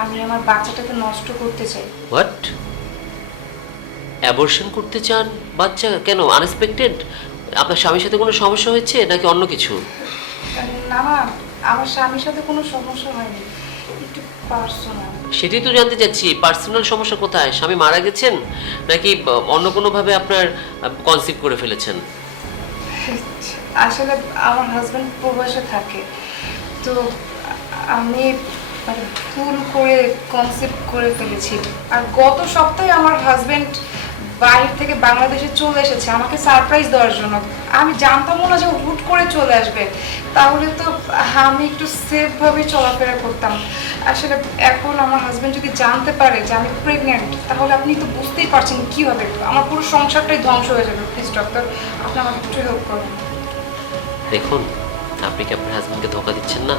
আমি আমার বাচ্চাটাকে নষ্ট করতে চাই। হোয়াট? অ্যাবর্শন করতে চান? বাচ্চা কেন? আনএক্সপেক্টেড? আপনার স্বামীর সাথে কোনো সমস্যা হয়েছে নাকি অন্য কিছু? না মা, আমার স্বামীর সাথে কোনো সমস্যা হয়নি, একটু পার্সোনাল। সেটাই তো জানতে চাচ্ছি, পার্সোনাল সমস্যা কোথায়? স্বামী মারা গেছেন নাকি অন্য কোনোভাবে আপনার কনসিভ করে ফেলেছেন? আসলে আমার হাজব্যান্ড প্রবাসে থাকে, তো আমি মানে ভুল করে কনসেপ্ট করে ফেলেছি। আর গত সপ্তাহে আমার হাজব্যান্ড বাইরে থেকে বাংলাদেশে চলে এসেছে আমাকে সারপ্রাইজ দেওয়ার জন্য। আমি জানতামও না যে হুট করে চলে আসবে, তাহলে তো আমি একটু সেফভাবে চলাফেরা করতাম। আসলে এখন আমার হাজব্যান্ড যদি জানতে পারে যে আমি প্রেগনেন্ট, তাহলে আপনি তো বুঝতেই পারছেন কী হবে। আমার পুরো সংসারটাই ধ্বংস হয়ে যাবে। প্লিজ ডক্টর, আপনি আমাকে একটু হেল্প করুন। দেখুন, আপনি কি আপনার হাজবেন্ডকে ধোকা দিচ্ছেন না?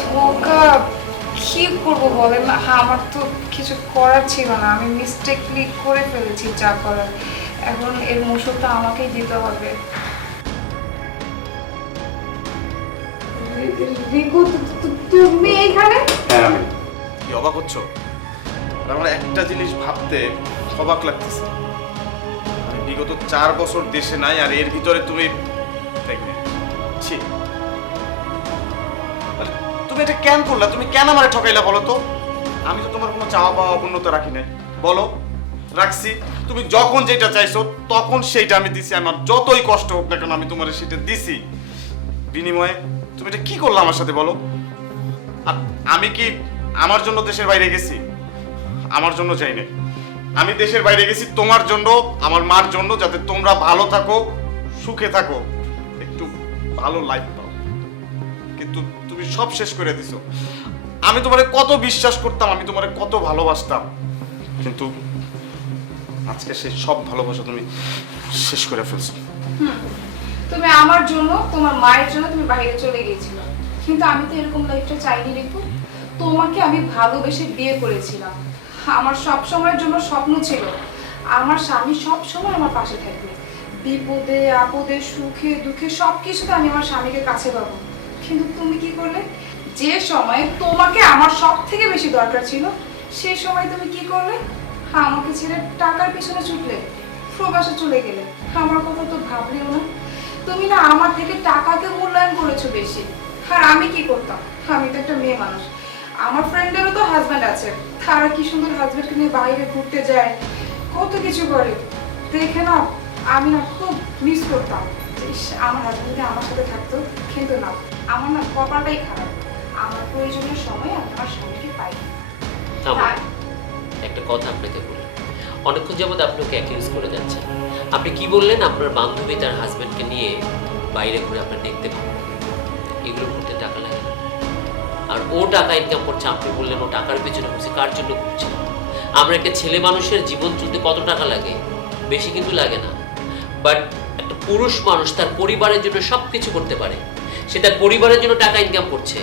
ধোকা কি করবো বলেন? আমার তো কিছু করার ছিল না, আমি মিস্টেকলি করে ফেলেছি যা করার। এখন এর মুসলটা আমাকেই দিতে হবে। রিকু, তুমি এইখানে? হ্যাঁ আমি। কি অবাক হচ্ছ? আমার একটা জিনিস ভাবতে অবাক লাগতেছে। আমি বিগত 4 বছর দেশে নাই, আর এর ভিতরে তুমি প্রেগনেন্ট। ছি, আরে, তুমি এটা কেন করলা? তুমি কেন আমারে ঠকাইলা বলো তো? আমি তো তোমার কোনো চাওয়া পাওয়া অপূর্ণতা রাখি নাই। বলো, রাখছি? তুমি যখন যেটা চাইছো তখন সেইটা আমি দিছি। আমার যতই কষ্ট হোক না কেন আমি তোমার সেটা দিছি। বিনিময়ে তুমি এটা কি করলা আমার সাথে বলো? আর আমি কি আমার জন্য দেশের বাইরে গেছি? আমার জন্য যাই না। আমি দেশের বাইরে গেছি তোমার জন্য, আমার মার জন্য, যাতে তোমরা ভালো থাকো, সুখে থাকো, একটু ভালো লাইফ পাও। কিন্তু তুমি সব শেষ করে দিছো। আমি তোমারে কত বিশ্বাস করতাম, আমি তোমারে কত ভালোবাসতাম, কিন্তু আজকে সেই সব ভালোবাসা তুমি শেষ করে ফেলছো। তুমি আমার জন্য, তোমার মায়ের জন্য তুমি বাইরে চলে গিয়েছিলে, কিন্তু আমি তো এরকম লাইফটা চাইনি রিকু। তোমাকে আমি ভালোবেসে বিয়ে করেছিলাম। আমার সব সময়ের জন্য স্বপ্ন ছিল আমার স্বামী সব সময় আমার পাশে থাকবে, বিপদে আপদে সুখে দুঃখে সব কিছুতে আমি আমার স্বামীকে কাছে পাবো। কিন্তু তুমি কি করলে? যে সময় তোমাকে আমার সব থেকে বেশি দরকার ছিল, সেই সময় তুমি কি করলে? আমাকে ছেড়ে টাকার পিছনে ছুটলে, প্রবাসে চলে গেলে। আমার কথা তো ভাবলেও না। তুমি না আমার থেকে টাকাকে মূল্যায়ন করেছো বেশি। আর আমি কি করতাম? আমি তো একটা মেয়ে মানুষ, আমার ফ্রেন্ডেরও তো হাজব্যান্ড আছে, তারা কি সুন্দর হাজব্যান্ডকে নিয়ে বাইরে ঘুরতে যায়, কত কিছু করে। দেখে না আমি না খুব মিস করতাম, ইস, আমার হাজব্যান্ড আমার সাথে থাকতো। কিন্তু না, আমার না কপালটাই খারাপ, আমার প্রয়োজনের সময় আমি আমার স্বামীকে পাই না। আমার একটা কথা আপনাকে বলি, অনেকক্ষণ যাবত আপনি ওকে অ্যাকিউজ করে যাচ্ছেন। আপনি কি বললেন? আপনার বান্ধবী তার হাজবেন্ডকে নিয়ে বাইরে ঘুরে আপনার দেখতে পাবেন, এগুলো করতে টাকা লাগে না। আর ও টাকা ইনকাম করছে, আপনি বললেন ও টাকার পেছনে ঘুরছে। কার জন্য ঘুরছে? আমরা একটা ছেলে মানুষের জীবন চলতে কত টাকা লাগে? বেশি কিন্তু লাগে না। বাট একটা পুরুষ মানুষ তার পরিবারের জন্য সব কিছু করতে পারে, সে তার পরিবারের জন্য টাকা ইনকাম করছে।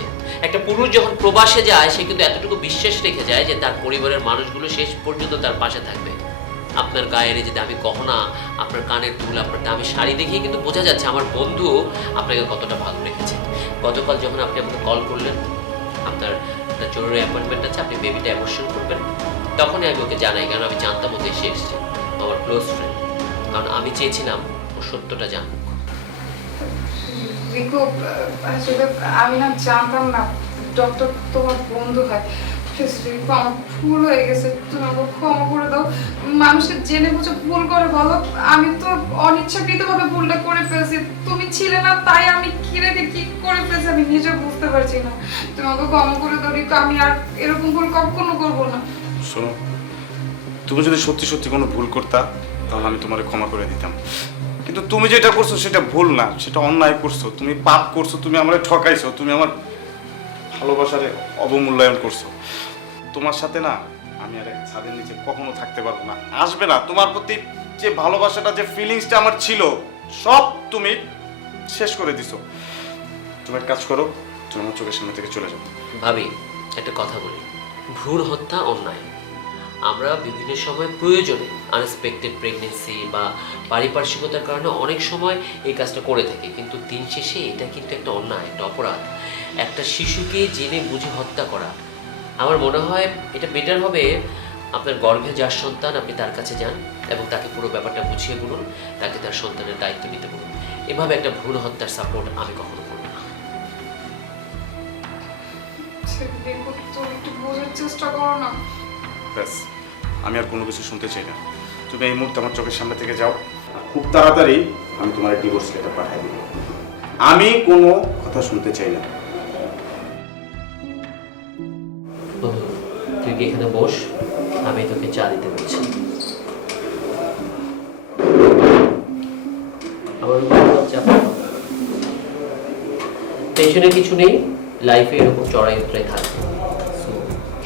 একটা পুরুষ যখন প্রবাসে যায়, সে কিন্তু এতটুকু বিশ্বাস রেখে যায় যে তার পরিবারের মানুষগুলো শেষ পর্যন্ত তার পাশে থাকবে। আপনার গায়ের এই যে দামি গহনা, আপনার কানের দুল, আপনার দামি শাড়ি দেখেই কিন্তু বোঝা যাচ্ছে আমার বন্ধু আপনাকে কতটা ভালো রেখেছে। গতকাল যখন আপনি আমাকে কল করলেন, আপনার একটা জরুরি অ্যাপয়েন্টমেন্ট আছে, আপনি বেবিটা অ্যাবর্শন করবেন, তখনই আমি ওকে জানাই, কারণ আমি জানতাম ও দেশে এসেছে, আমার ক্লোজ ফ্রেন্ড। কারণ আমি চেয়েছিলাম ও সত্যটা জানুক। রিকু, আসলে আমি না জানতাম না ডক্টর তোমার বন্ধু হয়। রিকু, আমার ভুল হয়ে গেছে, তুমি আমাকে ক্ষমা করে দাও। মানুষের জেনে বুঝে ভুল করে বলো, আমি তো অনিচ্ছাকৃতভাবে ভুলটা করে ফেলছি। তুমি ছিলে না, তাই আমি কি রেখে কি করে ফেলছি আমি নিজে বুঝতে পারছি না। তুমি আমাকে ক্ষমা করে দাও রিকু, আমি আর এরকম ভুল কখনো করবো না। শোনো, তুমি যদি সত্যি সত্যি কোনো ভুল করতা তাহলে আমি তোমারে ক্ষমা করে দিতাম, কিন্তু তুমি যেটা করছো সেটা ভুল না, সেটা অন্যায় করছো, তুমি পাপ করছো, তুমি আমারে ঠকাইছো, তুমি আমার ভালোবাসারে অবমূল্যায়ন করছো। তোমার সাথে না আমি আর এক ছাদের নিচে কখনো থাকতে পারবো না, আসবে না। তোমার প্রতি যে ভালোবাসাটা, যে ফিলিংসটা আমার ছিল, সব তুমি শেষ করে দিছো। তুমি এক কাজ করো, তুমি আমার চোখের সামনে থেকে চলে যাও। ভাবি, একটা কথা বলি, ভ্রূণ হত্যা অন্যায়। আমরা বিভিন্ন সময় প্রয়োজনে আনএক্সপেক্টেড প্রেগনেন্সি বা পারিপার্শ্বিকতার কারণে অনেক সময় এই কাজটা করে থাকি, কিন্তু দিন শেষে এটা কিন্তু একটা অন্যায়, একটা অপরাধ। একটা শিশুকে জেনে বুঝে হত্যা করা, আমার মনে হয় এটা বেটার হবে আপনার গর্ভে যার সন্তান আপনি তার কাছে যান এবং তাকে পুরো ব্যাপারটা বুঝিয়ে বলুন, তাকে তার সন্তানের দায়িত্ব নিতে বলুন। এভাবে একটা ভ্রূণ হত্যার সাপোর্ট আমি কখনো করব না। দেখো তো একটু বোঝার চেষ্টা করো না। ব্যাস, আমি আর কোনো কিছু শুনতে চাই না। তুমি এই মুহূর্তে আমার চোখের সামনে থেকে যাও, আর খুব তাড়াতাড়ি আমি তোমার ডিভোর্স লেটার পাঠিয়ে দেবো। আমি কোনো কথা শুনতে চাই না। বন্ধু, তুই কি এখানে বস, আমি তোকে চা দিতে বলছি। আমার টেনশনের কিছু নেই, লাইফে এরকম চড়াই উতরাই থাকবে,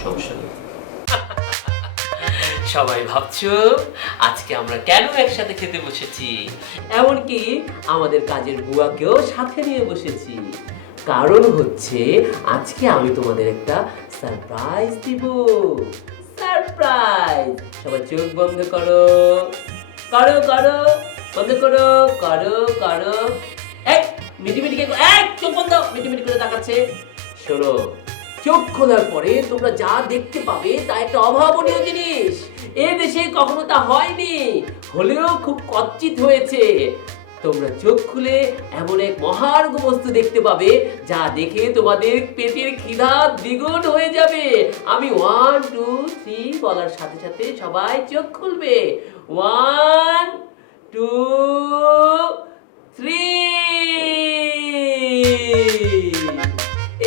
সমস্যা নেই। সবাই ভাবছো আজকে আমরা কেন একসাথে খেতে বসেছি, এমনকি আমাদের কাজের বুয়াকেও সাথে নিয়ে বসেছি। কারণ হচ্ছে আজকে আমি তোমাদের একটা সারপ্রাইজ দিব। সারপ্রাইজ! সবাই চোখ বন্ধ করো, করো করো, বন্ধ করো, করো করো। এই মিটিমিটি কে, এক চোখ বন্ধ, মিটিমিটি করে তাকাচ্ছে। শোনো, চোখ খোলার পরে তোমরা যা দেখতে পাবে তা একটা অভাবনীয় জিনিস। এ দেশে কখনো তা হয়নি, হলেও খুব কচ্ছিত হয়েছে। তোমরা চোখ খুলে এমন এক মহার্ঘ বস্তু দেখতে পাবে যা দেখে তোমাদের পেটের খিদা দ্বিগুণ হয়ে যাবে। আমি 1 2 3 বলার সাথে সাথে সবাই চোখ খুলবে। 1 2 3।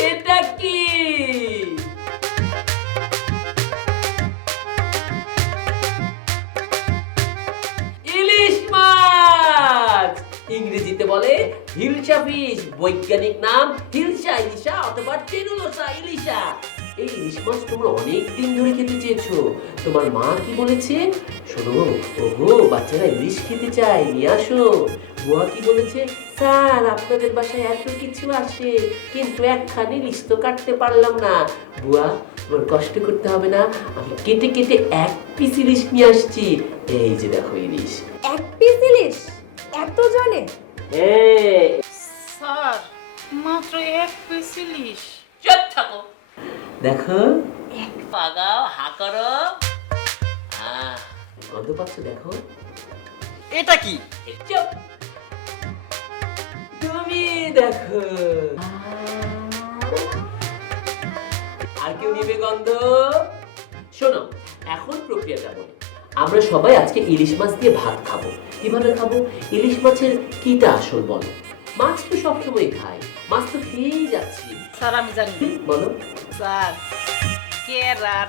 এটা কি? ইলিশ মাছ, ইংরেজিতে বলে হিলসা ফিশ, বৈজ্ঞানিক নাম হিলসা ইলিশা অথবা টেনুলোসা ইলিশা। এই ইলিশ মাছ তোমরা অনেক দিন ধরে খেতে চেয়েছো। তোমার মা কি বলেছে? শোনো, ওগো বাচ্চারা ইলিশ খেতে চায়, নিয়ে আসো। বুয়া কি বলেছে? স্যার আপনাদের বাসায় এত কিছু আসে, কিন্তু একখানি ইলিশ তো কাটতে পারলাম না। বুয়া তোমার কষ্ট করতে হবে না, আমি কেটে কেটে 1 পিস ইলিশ নিয়ে আসছি। এই যে দেখো ইলিশ। 1 পিস ইলিশ এত জানে? হ্যাঁ। স্যার মাত্র 1 পিস ইলিশ। চুপ থাকো। দেখো, এক পাগাও, হা করো। গন্ধ পাচ্ছ? দেখো। এটা কি? চুপ। তুমি দেখো। আর কেউ নেবে গন্ধ? শোনো, এখন প্রক্রিয়াটা বলি। আমরা সবাই আজকে ইলিশ মাছ দিয়ে ভাত খাবো। কিভাবে খাবো? ইলিশ মাছের কিটা আসল বলো? মাছ তো সবসময় খাই, মাছ তো খেয়েই যাচ্ছি। স্যার আমি জানি। বলো। স্যার কেরান।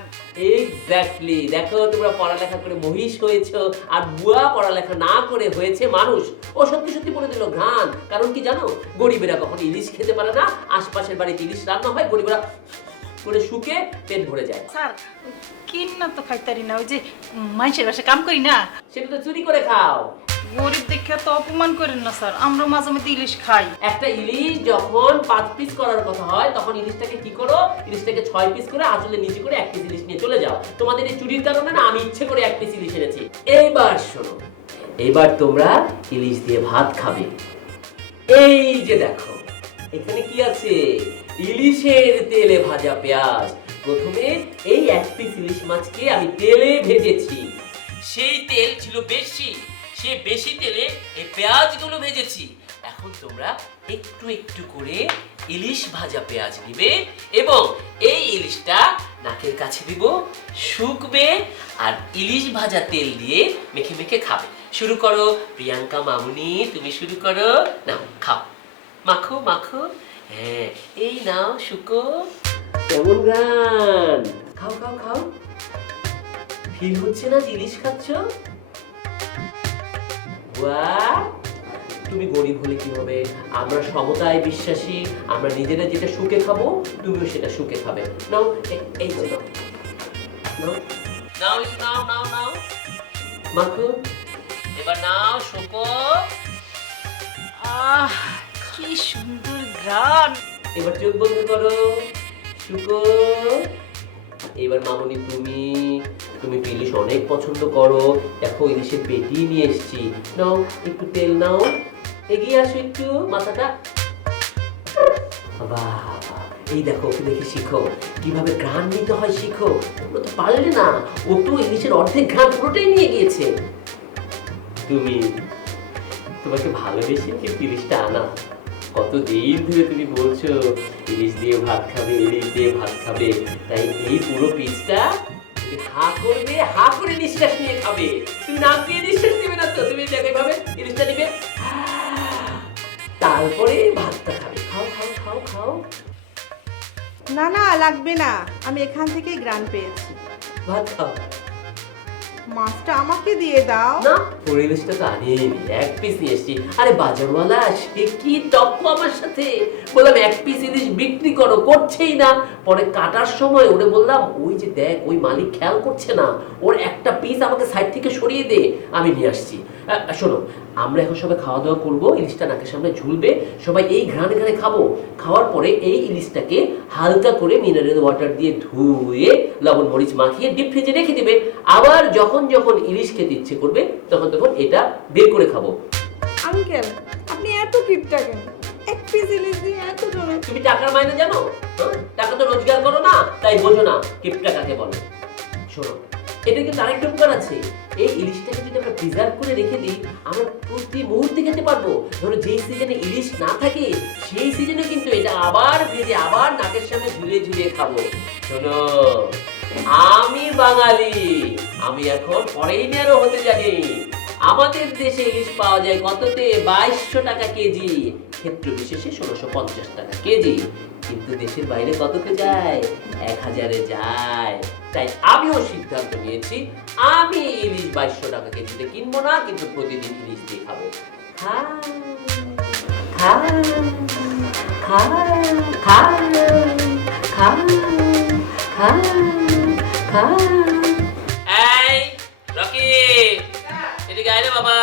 এক্স্যাক্টলি। দেখো, তোমরা পড়ালেখা করে মহিষ হয়েছো, আর বুয়া পড়ালেখা না করে হয়েছে মানুষ। ও সত্যি সত্যি বলে দিল ঘ্রাণ। কারণ কি জানো? গরিবেরা কখন ইলিশ খেতে পারে না, আশপাশের বাড়িতে ইলিশ রান্না হয়, গরিবেরা করে শুকে পেট ভরে যায়। স্যার কিন্না তো খাইতারি না, ওই যে মানুষের বাসায় কাম করি না, সেটা তো চুরি করে খাও। গরিব দেখে তো অপমান করেন না স্যার, আমরা মাঝে মধ্যে ইলিশ খাই। একটা ইলিশ যখন 5 পিস করার কথা হয়, তখন ইলিশটাকে কি করো? ইলিশটাকে 6 পিস করে আঁচলে নিচে করে 1 পিস ইলিশ নিয়ে চলে যাও। তোমাদের এই চুরির কারণে না আমি ইচ্ছে করে 1 পিস ইলিশ এনেছি। এইবার শোনো, এইবার তোমরা ইলিশ দিয়ে ভাত খাবে। এই যে দেখো, এখানে কি আছে? ইলিশের তেলে ভাজা পেঁয়াজ। প্রথমে এই 1 পিস ইলিশ মাছকে আমি তেলে ভেজেছি। সেই তেল ছিল বেশি, সেই বেশি তেলে এই পেঁয়াজগুলো ভেজেছি। এখন তোমরা একটু একটু করে ইলিশ ভাজা পেঁয়াজ নিবে এবং এই ইলিশটা নাকের কাছে দিব, শুকবে, আর ইলিশ ভাজা তেল দিয়ে মেখে মেখে খাবে। শুরু করো প্রিয়াঙ্কা মামুনি, তুমি শুরু করো। নাও খাও, মাখো মাখো। হ্যাঁ, এই নাও শুকো। কেমন গান? খাও খাও খাও। ফিল হচ্ছে না যে ইলিশ খাচ্ছ? বাহ! তুমি গরিব হলে কি হবে? আমরা সমতায় বিশ্বাসী, আমরা নিজেরা যেটা সুখে খাবো, তুমিও সেটা সুখে খাবে। নাও, এই তো নাও। নাও নাও নাও নাও নাও, মাখো। এবার নাও শুকো। আহ কি সুন্দর গান। এবার চোখ বন্ধ করো, শুকো। এবার মামনি তুমি তুমি তো ইলিশ অনেক পছন্দ করো, দেখো ইলিশের পেটি নিয়ে এসেছি, নাও একটু তেল নাও, এগিয়ে আসো একটু মাথাটা। বাহ, এই দেখো ওকে দেখে শিখো কিভাবে ঘ্রাণ নিতে হয়, শিখো। তোমরা তো পারলে না, ও তো ইলিশের অর্ধেক ঘ্রাণ পুরোটাই নিয়ে গিয়েছে। তুমি তোমাকে ভালোবেসে কি ইলিশটা আনা, কতদিন ধরে তুমি বলছো ইলিশ দিয়ে ভাত খাবে, ইলিশ দিয়ে ভাত খাবে, তাই এই পুরো পিসটা তুমি হা করবে, হা করে নিঃশ্বাস নিয়ে খাবে। তুমি নাক দিয়ে নিঃশ্বাস নেবে না তো, তুমি দেখো এভাবে ইলিশটা নিবে, তারপরে ভাতটা খাবে। খাও খাও খাও খাও। না না লাগবে না, আমি এখান থেকেই গ্রান পেয়েছি। ভাত খাও। মাছটা আমাকে দিয়ে দাও। না, পুরো ইলিশটা তো আনিনি, এক পিস নিয়ে এসেছি। আরে বাজারওয়ালা সে কি তক্ক আমার সাথে, বললাম এক পিস ইলিশ বিক্রি করো, করছেই না। পরে কাটার সময় ওরে বললাম ওই যে দেখ ওই মালিক খেয়াল করছে না, ওর একটা পিস আমাকে সাইড থেকে সরিয়ে দে, আমি নিয়ে আসছি। শোনো, আমরা এখন সবাই খাওয়া দাওয়া করবো, ইলিশটা নাকের সামনে ঝুলবে, সবাই এই ঘ্রাণে ঘ্রাণে খাবো। খাওয়ার পরে এই ইলিশটাকে হালকা করে মিনারেল ওয়াটার দিয়ে ধুয়ে লবণ মরিচ মাখিয়ে ডিপ ফ্রিজে রেখে দিবে। আবার যখন যখন ইলিশ খেতে ইচ্ছে করবে তখন তখন এটা বের করে খাবো। আঙ্কেল আপনি এত কিপটা কেন? এক পিস ইলিশ দিয়ে এত জন। তুমি টাকার মাইনে জানো? হ্যাঁ, টাকা তো রোজগার করো না, তাই বোঝো না কিপটা কাকে বলে। শোনো, এটা কিন্তু আরেকটা উপকার আছে, এই ইলিশটাকে যদি আমরা প্রিজার্ভ করে রেখে দিই, আমরা প্রতি মুহূর্তে খেতে পারবো। ধরো যেই সিজনে ইলিশ না থাকে সেই সিজনে কিন্তু এটা আবার ভেজে আবার নাকের সামনে ঝুলিয়ে ঝুলিয়ে খাবো। শোনো, আমি বাঙালি, আমি এখন ফরেইনারও হতে জানি। আমাদের দেশে ইলিশ পাওয়া যায় কততে? 2200 টাকা কেজি, ক্ষেত্র বিশেষে 1650 টাকা কেজি। কিন্তু দেশের বাইরে কততে যায়? 1000-এ যায়। তাই আমিও সিদ্ধান্ত নিয়েছি, আমি ইলিশ 2200 টাকা কেজিতে কিনবো না, কিন্তু প্রতিদিন ইলিশ দিয়ে খাবো। খা খা খা খা খা খা খা। এই রকি, এদিকে আয় রে বাবা।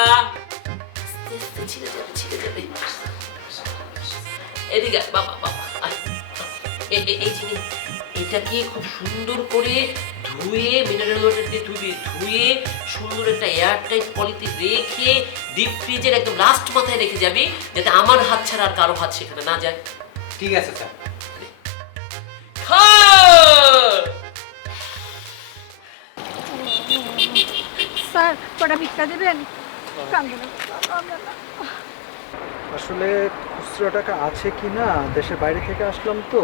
আস্তে আস্তে ছিঁড়ে যাবে, ছিঁড়ে যাবে। এদিকে আয় বাবা, বাবা এই জিনিস এটাকে খুব সুন্দর করে ধুয়ে মিনারেল ওয়াটার দিয়ে ধুয়ে সুন্দর একটা এয়ার টাইট পলিতে রেখে ডিপ ফ্রিজের একদম লাস্ট মাথায় রেখে যাবি, যাতে আমার হাত ছাড়া আর কারো হাত সেখানে না যায়। ঠিক আছে স্যার। স্যার কটা ভিক্ষা দেবেন? আসলে খুচরো টাকা আছে কি না, দেশের বাইরে থেকে আসলাম তো।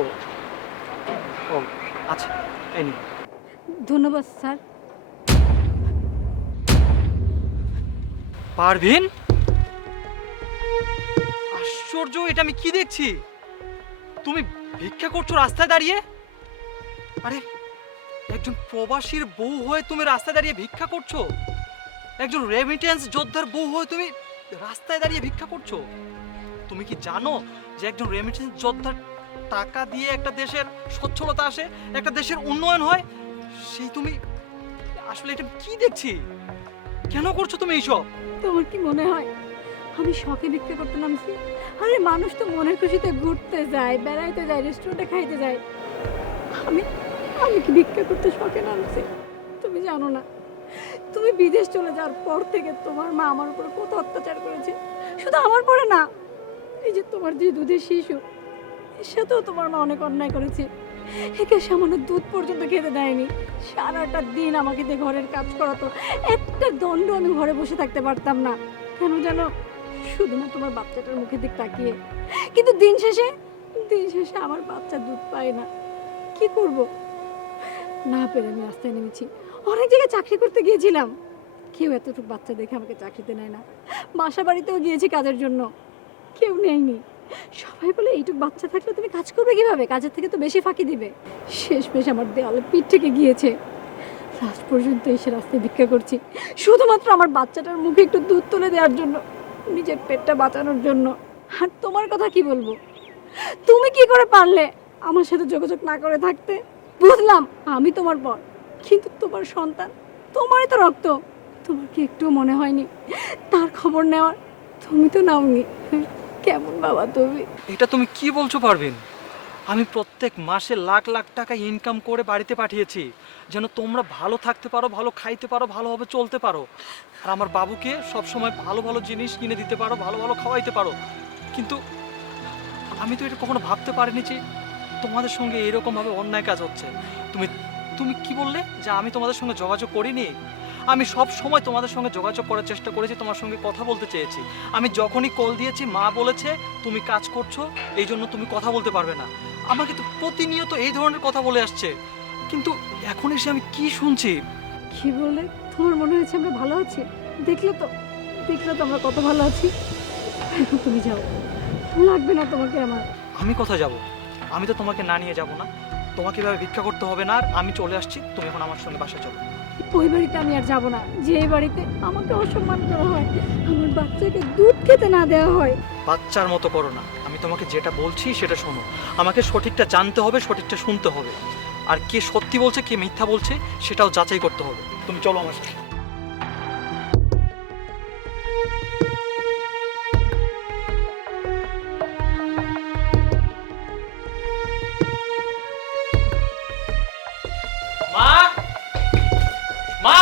ও আচ্ছা, এই নিন। ধন্যবাদ স্যার। পারভিন, আশ্চর্য, এটা আমি কি দেখছি? তুমি ভিক্ষা করছো রাস্তায় দাঁড়িয়ে? আরে একজন প্রবাসীর বউ হয়ে তুমি রাস্তায় দাঁড়িয়ে ভিক্ষা করছো? একজন রেমিটেন্স যোদ্ধার বউ হয়ে তুমি রাস্তায় দাঁড়িয়ে ভিক্ষা করছো? তুমি কি জানো যে একজন রেমিটেন্স যোদ্ধার টাকা দিয়ে একটা দেশের সচ্ছলতা আসে, একটা দেশের উন্নয়ন হয়? সেই তুমি আসলে এটা কি দেখছি? কেন করছো তুমি এইসব? তোমার কি মনে হয় আমি শখে ভিক্ষা করতে নামছি? আরে মানুষ তো মনের খুশিতে ঘুরতে যায়, বেড়াইতে যায়, রেস্টুরেন্টে খাইতে যায়। আমি আমি কি ভিক্ষা করতে শখে নামছি? তুমি জানো না, তুমি বিদেশ চলে যাওয়ার পর থেকে তোমার মা আমার উপর কত অত্যাচার করেছে। শুধু আমার পরে না, এই যে তোমার যে দুধের শিশু, এর সাথেও তোমার মা অনেক অন্যায় করেছে। একে সামান্য দুধ পর্যন্ত খেতে দেয়নি, সারাটা দিন আমাকে দিয়ে ঘরের কাজ করাতো। একটা দণ্ড আমি ঘরে বসে থাকতে পারতাম না। কেন জানো? শুধুমাত্র তোমার বাচ্চাটার মুখের দিক তাকিয়ে। কিন্তু দিন শেষে আমার বাচ্চা দুধ পায় না। কি করব? না পেরে আমি রাস্তায় নেমেছি। অনেক জায়গায় চাকরি করতে গিয়েছিলাম, কেউ এতটুকু বাচ্চা দেখে আমাকে চাকরিতে নেয় না। বাসা বাড়িতেও গিয়েছি কাজের জন্য, কেউ নেয়নি। সবাই বলে এইটুকু বাচ্চা থাকলে তুমি কাজ করবে কিভাবে, কাজের থেকে তো বেশি ফাঁকি দিবে। শেষমেশ আমার দেওয়ালে পিঠ থেকে গিয়েছে। লাস্ট পর্যন্ত এসে রাস্তায় ভিক্ষা করছি, শুধুমাত্র আমার বাচ্চাটার মুখে একটু দুধ তুলে দেওয়ার জন্য, নিজের পেটটা বাঁচানোর জন্য। আর তোমার কথা কি বলবো? তুমি কি করে পারলে আমার সাথে যোগাযোগ না করে থাকতে? বুঝলাম আমি তোমার পর, কিন্তু তোমার সন্তান, তোমারই তো রক্ত। তোমার কি একটু মনে হয়নি তার খবর নেওয়ার? তুমি তো নাওনি। কেমন বাবা তুমি? এটা তুমি কি বলছো পারভিন? আমি প্রত্যেক মাসে লাখ লাখ টাকা ইনকাম করে বাড়িতে পাঠিয়েছি, যেন তোমরা ভালো থাকতে পারো, ভালো খাইতে পারো, ভালোভাবে চলতে পারো, আর আমার বাবুকে সবসময় ভালো ভালো জিনিস কিনে দিতে পারো, ভালো ভালো খাওয়াইতে পারো। কিন্তু আমি তো এটা কখনো ভাবতে পারিনি যে তোমাদের সঙ্গে এরকমভাবে অন্যায় কাজ হচ্ছে। তুমি তুমি কি বললে যে আমি তোমাদের সঙ্গে যোগাযোগ করিনি? আমি সব সময় তোমাদের সঙ্গে যোগাযোগ করার চেষ্টা করেছি, তোমার সঙ্গে কথা বলতে চেয়েছি। আমি যখনই কল দিয়েছি মা বলেছে তুমি কাজ করছো, এই জন্য তুমি কথা বলতে পারবে না। আমাকে তো প্রতিনিয়ত এই ধরনের কথা বলে আসছে, কিন্তু এখন এসে আমি কি শুনছি? কি বললে? তোমার মনে হয়েছে আমরা ভালো আছি? দেখলে তো আমরা কত ভালো আছি। এখন তুমি যাও, লাগবে না তোমাকে আমার। আমি কোথায় যাব? আমি তো তোমাকে না নিয়ে যাব না। তোমাকে এভাবে ভিক্ষা করতে হবে না, আর আমি চলে আসছি। তুমি এখন আমার সঙ্গে বাসায় চলো। ওই বাড়িতে আমি আর যাব না, যে বাড়িতে আমাকে অসম্মান করা হয়, আমার বাচ্চাকে দুধ খেতে না দেওয়া হয়। বাচ্চার মতো করো না। আমি তোমাকে যেটা বলছি সেটা শোনো। আমাকে সঠিকটা জানতে হবে, সঠিকটা শুনতে হবে, আর কে সত্যি বলছে কে মিথ্যা বলছে সেটাও যাচাই করতে হবে। তুমি চলো আমার সাথে। মা, মা,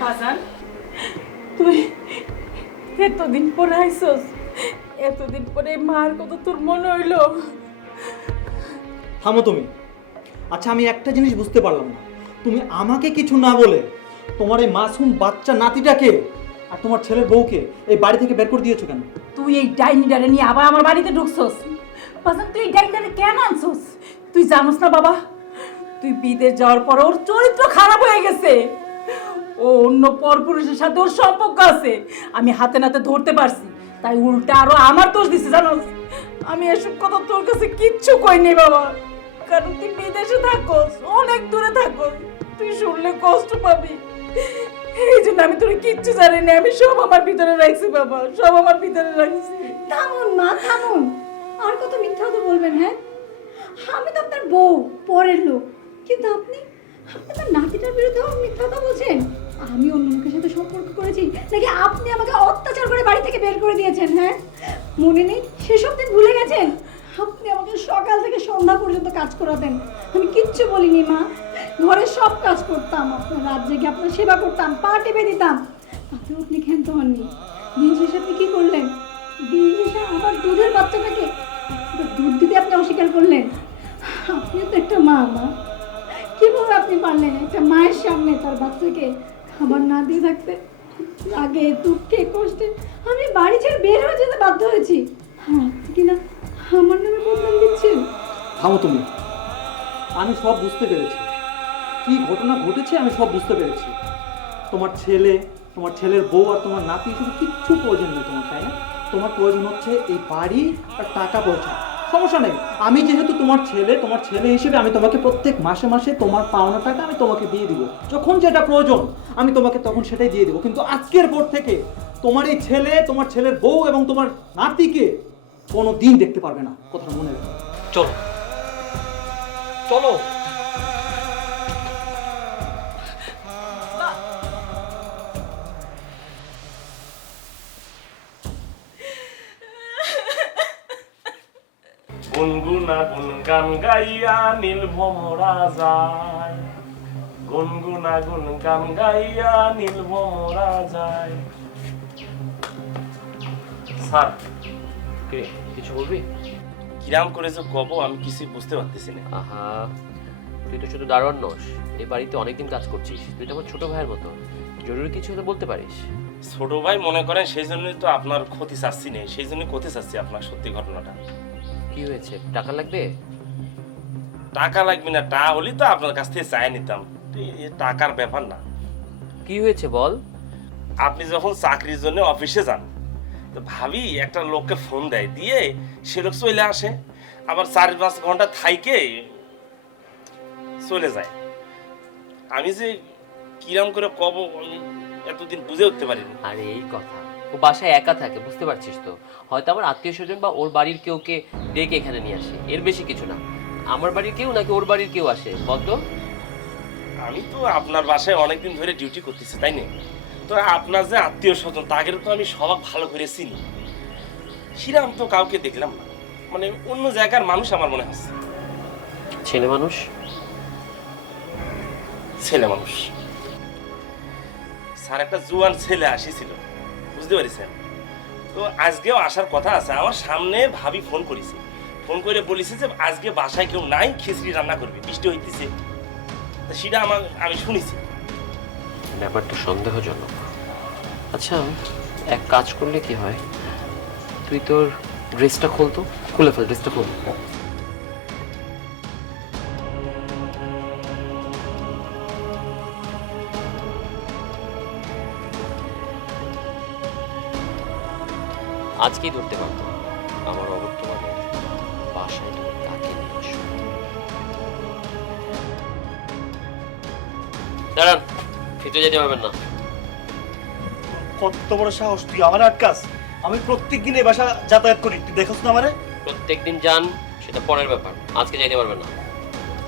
বাজান তুই এতদিন পরে আইসস, এতদিন পরে মার কথা তোর মনে হইলো? থামো তুমি। আচ্ছা, আমি একটা জিনিস বুঝতে পারলাম না, তুমি আমাকে কিছু না বলে তোমার এই মাসুম বাচ্চা নাতিটাকে আর তোমার ছেলের বউকে এই বাড়ি থেকে বের করে দিয়েছো কেন? তুই এই ডাইনিটারে নিয়ে আবার আমার বাড়িতে ঢুকছস? বাজান তুই এই ডাইনিটারে কেন আনছস? তুই জানোস না বাবা, তুই বিদেশ যাওয়ার পর ওর চরিত্র খারাপ হয়ে গেছে। ও অন্য পরপুরুষের সাথে ওর সম্পর্ক আছে, আমি হাতে নাতে ধরতে পারছি, তাই উল্টা আরো আমার দোষ দিছে জানোস। আমি এসব কথা তোর কাছে কিচ্ছু কইনি বাবা, কারণ তুই বিদেশে থাকোস, অনেক দূরে থাকোস, তুই শুনলে কষ্ট পাবি। এই জন্য আমি তোর কিচ্ছু জানি না, আমি সব আমার ভিতরে রাখছি বাবা, সব আমার ভিতরে রাখছি। থামুন মা, থামুন। আর কত মিথ্যা কথা বলবেন? হ্যাঁ, আমি তো আপনার বউ, পরের লোক, কিন্তু আপনি আপনার নাতিটার বিরুদ্ধে মিথ্যা কথা বলছেন। আমি অন্য লোকের সাথে সম্পর্ক করেছি নাকি আপনি আমাকে অত্যাচার করে বাড়ি থেকে বের করে দিয়েছেন? হ্যাঁ, মনে নেই? সেসব দিন ভুলে গেছেন? আপনি আমাকে সকাল থেকে সন্ধ্যা পর্যন্ত কাজ করাতেন, আমি কিচ্ছু বলিনি মা। ঘরের সব কাজ করতাম, আপনার রাত জেগে আপনার সেবা করতাম, পা টেপে দিতাম, তাতেও আপনি ক্ষান্ত হননি। দিন শেষে আপনি কি করলেন? দিন শেষে আমার দুধের বাচ্চাটাকে দুধ দিতে আপনি অস্বীকার করলেন। আপনিও তো একটা মা, মা, কিভাবে আপনি পারলেন একটা মায়ের সামনে তার বাচ্চাকে খাবার না দিয়ে থাকতে? রাগে, দুঃখে, কষ্টে আমি বাড়ি ছেড়ে বের হয়ে যেতে বাধ্য হয়েছি, আর আপনি কিনা আমার নামে বদনাম দিচ্ছেন। থামো তুমি। আমি সব বুঝতে পেরেছি, কি ঘটনা ঘটেছে আমি সব বুঝতে পেরেছি। তোমার ছেলে, তোমার ছেলের বউ আর তোমার নাতি শুধু কিচ্ছু প্রয়োজন নেই তোমার, তাই না? তোমার প্রয়োজন হচ্ছে এই বাড়ি আর টাকা পয়সা। সমস্যা নেই, আমি যেহেতু তোমার ছেলে হিসেবে আমি তোমাকে প্রত্যেক মাসে মাসে তোমার পাওনা টাকা আমি তোমাকে দিয়ে দিব, যখন যেটা প্রয়োজন আমি তোমাকে তখন সেটাই দিয়ে দিব। কিন্তু আজকের পর থেকে তোমার এই ছেলে, তোমার ছেলের বউ এবং তোমার নাতিকে কোনো দিন দেখতে পারবে না, কথাটা মনে রাখো। চলো চলো। গুনগুনা গুন গান গাইয়া নীল ভমরা যায়, গুনগুনা গুন গান গাইয়া নীল ভমরা যায়। স্যার, কে কিছু বলবি? কিরাম করে যে কব আমি কিছুই বুঝতে পারতেছি না। আহা, তুই তো শুধু দারোয়ান নস, এই বাড়িতে অনেকদিন কাজ করছিস, তুই তো আমার ছোট ভাইয়ের মতো, জরুরি কিছু হলে বলতে পারিস। ছোট ভাই মনে করেন, সেই জন্যই তো আপনার ক্ষতি চাচ্ছি নেই, সেই জন্যই ক্ষতি চাচ্ছি আপনার সত্যি ঘটনাটা। কি হয়েছে? টাকা লাগবে? টাকা লাগবে না, টা হলেই তো আপনার কাছ থেকে চাই নিতাম, এ টাকার ব্যাপার না। কি হয়েছে বল। আপনি যখন চাকরির জন্য অফিসে যান, তো ভাবি একটা লোককে ফোন দেয়, দিয়ে সে লোক চলে আসে, আবার 4-5 ঘন্টা থাইকে চলে যায়। আমি যে কিরাম করে কব আমি এতদিন বুঝে উঠতে পারিনি। আরে এই কথা, ও বাসায় একা থাকে, বুঝতে পারছিস তো, হয়তো আমার আত্মীয় স্বজন বা ওর বাড়ির কেউকে ডেকে এখানে নিয়ে আসে, এর বেশি কিছু না। আমার বাড়ির কেউ নাকি ওর বাড়ির কেউ আসে বলতো? আমি তো আপনার বাসায় অনেকদিন ধরে ডিউটি করতেছি, তাই না? তো আপনার যে আত্মীয় স্বজন তাদের তো আমি সবাই ভালো করে চিনি। সেরকম তো কাউকে দেখলাম না, মানে অন্য জায়গার মানুষ আমার মনে হচ্ছে। ছেলে মানুষ? ছেলে মানুষ স্যার, একটা জুয়ান ছেলে আসিছিল, বুঝতে পারিছেন? তো আজকেও আসার কথা আছে। আমার সামনে ভাবি ফোন করেছে, ফোন করে বলেছে যে আজকে বাসায় কেউ নাই, খিচড়ি রান্না করবে, বৃষ্টি হইতেছে। তা সেটা আমি শুনেছি। ব্যাপারটা সন্দেহজনক। আচ্ছা, এক কাজ করলে কি হয়, তুই তোর ড্রেসটা খুলতো, খুলে ফেল, ড্রেসটা খুল। আজকেই ধরতে পারতো আমার অবর্তমানে বাসায় তুমি কাকে নিয়ে আসো। দাঁড়ান, ভিতরে যেতে পারবেন না। কত বড় সাহস, তুই আমার আটকাস? আমি প্রত্যেকদিন এই বাসা যাতায়াত করি, তুই দেখছ না আমারে? প্রত্যেকদিন যান সেটা পরের ব্যাপার, আজকে যাইতে পারবেন না।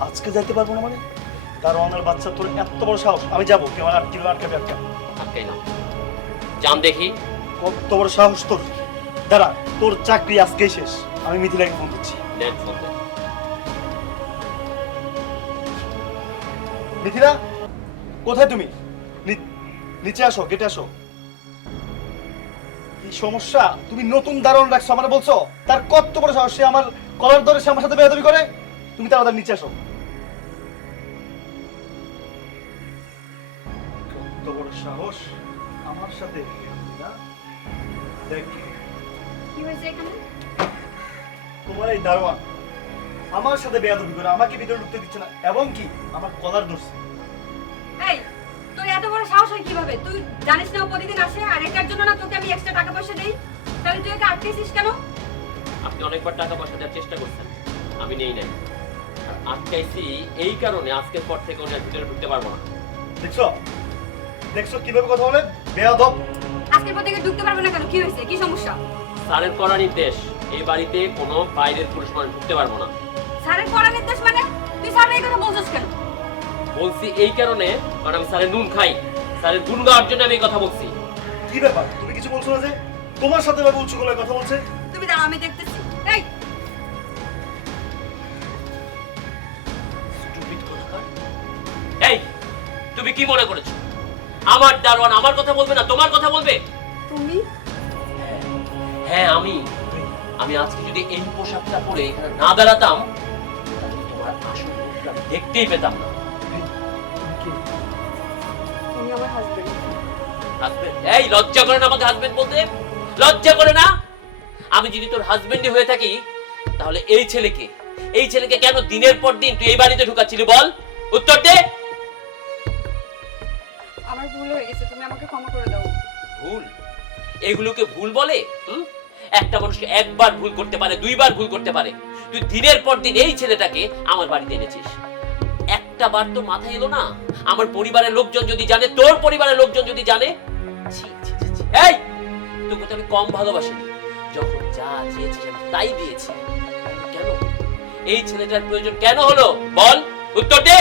আজকে যাইতে পারবো না মানে? তার অনার বাচ্চা, তোর এত বড় সাহস? আমি যাবো, তুই আমার কিভাবে আটকাবি? আটকাই না, যান দেখি। কত বড় সাহস তোর! দাঁড়া, তোর চাকরি আজকেই শেষ। আমি মিথিলাকে ফোন করছি। দেন ফোন দেন। মিথিলা, কোথায় তুমি? নিচে আসো, গেটে আসো। কি সমস্যা? তুমি নতুন দারোয়ান রাখছো, আমার বলছো? তার কত বড় সাহস, সে আমার কলার ধরে সে আমার সাথে বেয়াদবি করে? তুমি তাড়াতাড়ি নিচে আসো। কত বড় সাহস আমার সাথে! দেখ, কি হয়েছে এখানে? তোমার এই দারোয়ান আমার সাথে বেয়াদবি করে, আমাকে ভিতরে ঢুকতে দিচ্ছে না, এবং কি আমার কলার ধরছে। এই, তোর এত বড় সাহস হয় কিভাবে? তুই জানিস না ও প্রতিদিন আসে, আর এটার জন্য না তোকে আমি এক্সট্রা টাকা পয়সা দেই? তাহলে তুই ওকে আটকেছিস কেন? আপনি অনেকবার টাকা পয়সা দেওয়ার চেষ্টা করছেন, আমি নেই নাই। আর আটকাইছি এই কারণে আজকের পর থেকে ওনার ভিতরে ঢুকতে পারবো না। দেখছো দেখছো কিভাবে কথা বলে? বেয়াদব! আজকের পর থেকে ঢুকতে পারবে না কেন? কি হয়েছে? কি সমস্যা? স্যারের করা নির্দেশ, এই বাড়িতে কোনো বাইরের পুরুষ মানুষ ঢুকতে পারবো না। স্যারের কড়া নির্দেশ মানে? তুই স্যারের এই কথা বলছিস কেন? বলছি এই কারণে, কারণ আমি স্যারের নুন খাই, স্যারের গুণ গাওয়ার জন্য আমি এই কথা বলছি। কি ব্যাপার, তুমি কিছু বলছো না যে? তোমার সাথে বাবু উচ্চ গলায় কথা বলছে। তুমি দাঁড়াও, আমি দেখতেছি। এই, Stupid কোথাকার। এই, তুমি কি মনে করেছো আমার দারোয়ান আমার কথা বলবে না, তোমার কথা বলবে? তুমি? হ্যাঁ, আমি আজকে যদি এই পোশাকটা পরে এখানে না দাঁড়াতাম, তাহলে তোমার আসল মুখটা আমি দেখতেই পেতাম না। তুমি আমার হাজবেন্ড। হাজবেন্ড? এই, লজ্জা করে না আমাকে হাজবেন্ড বলতে? লজ্জা করে না? আমি যদি তোর হাজবেন্ডই হয়ে থাকি, তাহলে এই ছেলেকে কেন দিনের পর দিন তুই এই বাড়িতে ঢুকাচ্ছিলি বল? উত্তর দে। আমার ভুল হয়ে গেছে, তুমি আমাকে ক্ষমা করে দাও। ভুল? এগুলোকে ভুল বলে? একটা মানুষকে একবার ভুল করতে পারে, দুইবার ভুল করতে পারে। তুই দিনের পর দিন এই ছেলেটাকে আমার বাড়িতে এনেছিস, একটা বার তো মাথায় এলো না আমার পরিবারের লোকজন যদি জানে, তোর পরিবারের লোকজন যদি জানে? ছি ছি ছি ছি। এই, তোকে তো আমি কম ভালোবাসিনি, যখন যা চেয়েছিস আমি তাই দিয়েছি। কেন এই ছেলেটার প্রয়োজন কেন হলো বল? উত্তর দে।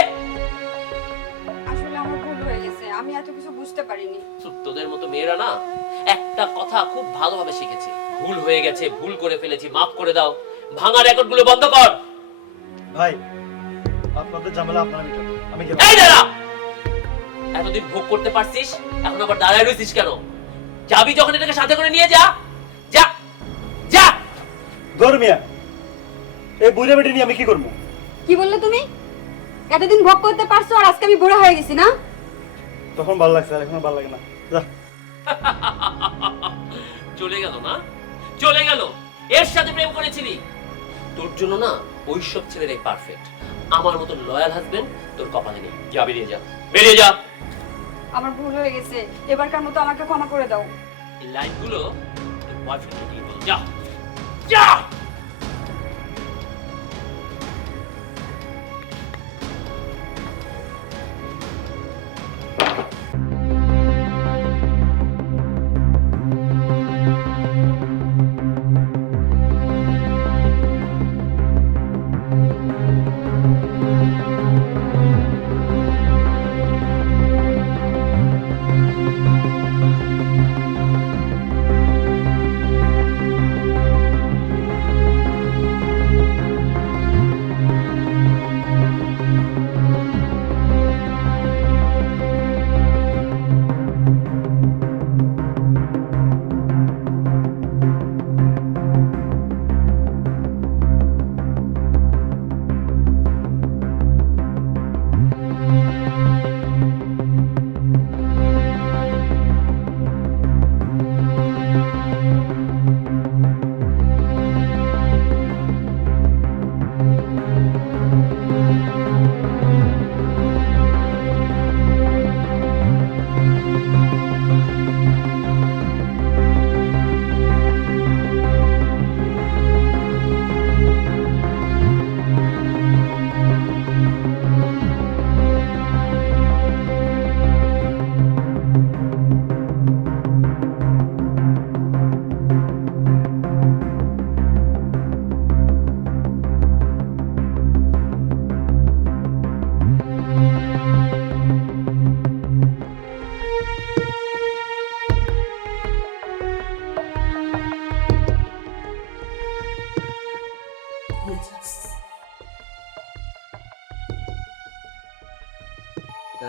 আসলে আমার ভুল হয়ে গেছে, আমি এত কিছু বুঝতে পারিনি। তোদের মতো মেয়েরা না একটা কথা খুব ভালোভাবে শিখেছে, ভুল হয়ে গেছে, ভুল করে ফেলেছি, মাফ করে দাও, ভাঙা রেকর্ডগুলো বন্ধ কর। ভাই, আপনাদের ঝামেলা আপনারা মিটান, আমি গেলাম। এই দাঁড়া, এতদিন ভোগ করতে পারছিস, এখন আবার দাঁড়ায় রইছিস কেন? যাবি যখন এটাকে সাথে করে নিয়ে যা, যা যা। গরমিয়া, এই বুড়া বেটি নিয়ে আমি কি করবো? কি বললে তুমি? এতদিন ভোগ করতে পারছো, আর আজকে আমি বুড়া হয়ে গেছি না? তখন ভালো লাগছে, আর এখন ভালো লাগে না। যা। চলে গেল না, চলে গেল। এর সাথে প্রেম করেছিলি, তোর জন্য না ওইসব ছেলেরাই পারফেক্ট। আমার মতো লয়াল হাজবেন্ড তোর কপালে নেই। যা, বেরিয়ে যা, বেরিয়ে যা। আমার ভুল হয়ে গেছে, এবারকার মতো আমাকে ক্ষমা করে দাও। এই লাইনগুলো তোর বয়ফ্রেন্ডকে দিয়ে বল। যা যা।